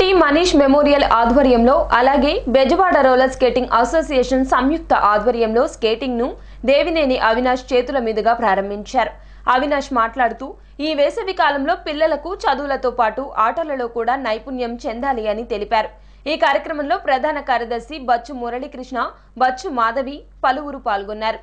Tea Manish memorial ఆధ్వర్యంలో అలాగే Bezawada roller skating association సంయుక్త ఆధ్వర్యంలో స్కేటింగ్ ను దేవినేని అవినాష్ చేతుల మీదుగా ప్రారంభించారు. అవినాష్ మాట్లాడుతూ ఈ వేసవి కాలంలో పిల్లలకు చదువులతో పాటు ఆటలలో కూడా నైపుణ్యం చెందాలి అని తెలిపారు. ఈ కార్యక్రమంలో ప్రధాన కార్యదర్శి బచ్చు మురళీకృష్ణ, బచ్చు మాధవి పలువురు పాల్గొన్నారు.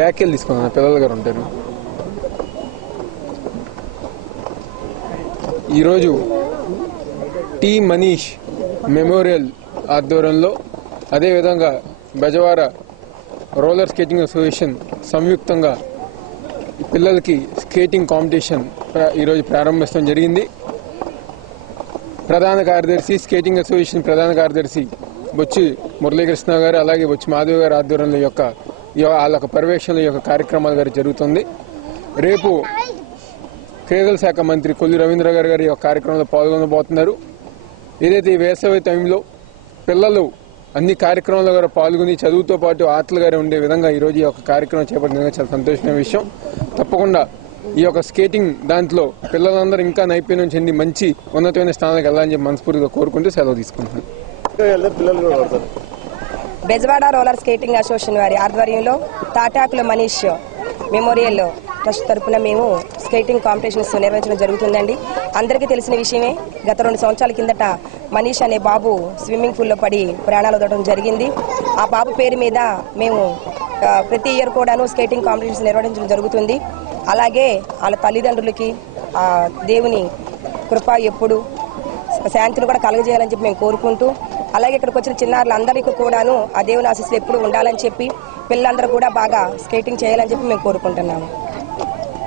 ప్యాకెల్ తీసుకున్నా పిల్లల గారు ఉంటారు. ఈరోజు టీ మనీష్ మెమోరియల్ ఆధ్వర్యంలో అదేవిధంగా బెజవాడ రోలర్ స్కేటింగ్ అసోసియేషన్ సంయుక్తంగా పిల్లలకి స్కేటింగ్ కాంపిటీషన్ ఈరోజు ప్రారంభించడం జరిగింది. ప్రధాన కార్యదర్శి స్కేటింగ్ అసోసియేషన్ ప్రధాన కార్యదర్శి బొచ్చు మురళీకృష్ణ గారు అలాగే బొచ్చు మాధవి గారి ఆధ్వర్యంలో వాళ్ళ పర్యవేక్షణలో యొక్క కార్యక్రమాలు గారు జరుగుతుంది. రేపు క్రీడల శాఖ మంత్రి కొల్లి రవీంద్ర గారి యొక్క కార్యక్రమంలో పాల్గొనబోతున్నారు. ఏదైతే ఈ వేసవి టైంలో పిల్లలు అన్ని కార్యక్రమాల్లో గారు పాల్గొని చదువుతో పాటు ఆటలు గారు ఉండే విధంగా ఈరోజు ఈ యొక్క కార్యక్రమం చేపట్టిన చాలా సంతోషమైన విషయం. తప్పకుండా ఈ యొక్క స్కేటింగ్ దాంట్లో పిల్లలందరూ ఇంకా నైపుణ్యం చెంది మంచి ఉన్నతమైన స్థానానికి వెళ్ళాలని చెప్పి మనస్ఫూర్తిగా కోరుకుంటూ సెలవు తీసుకుంటున్నాను. బెజవాడ రోలర్ స్కేటింగ్ అసోసియేషన్ వారి ఆధ్వర్యంలో తాటాకుల మనీష్ మెమోరియల్ ట్రస్ట్ తరఫున మేము స్కేటింగ్ కాంపిటీషన్స్ నిర్వహించడం జరుగుతుందండి. అందరికీ తెలిసిన విషయమే, గత 2 సంవత్సరాల కిందట మనీష్ అనే బాబు స్విమ్మింగ్ పూల్లో పడి ప్రాణాలు వదలడం జరిగింది. ఆ బాబు పేరు మీద మేము ప్రతి ఇయర్ కూడాను స్కేటింగ్ కాంపిటీషన్స్ నిర్వహించడం జరుగుతుంది. అలాగే వాళ్ళ తల్లిదండ్రులకి దేవుని కృప ఎప్పుడు శాంతిని కూడా కలుగజేయాలని చెప్పి మేము కోరుకుంటూ, అలాగే ఇక్కడికి వచ్చిన చిన్నారులందరికీ కూడాను ఆ దేవుని ఆశీస్సులు ఎప్పుడు ఉండాలని చెప్పి పిల్లలందరూ కూడా బాగా స్కేటింగ్ చేయాలని చెప్పి మేము కోరుకుంటున్నాము.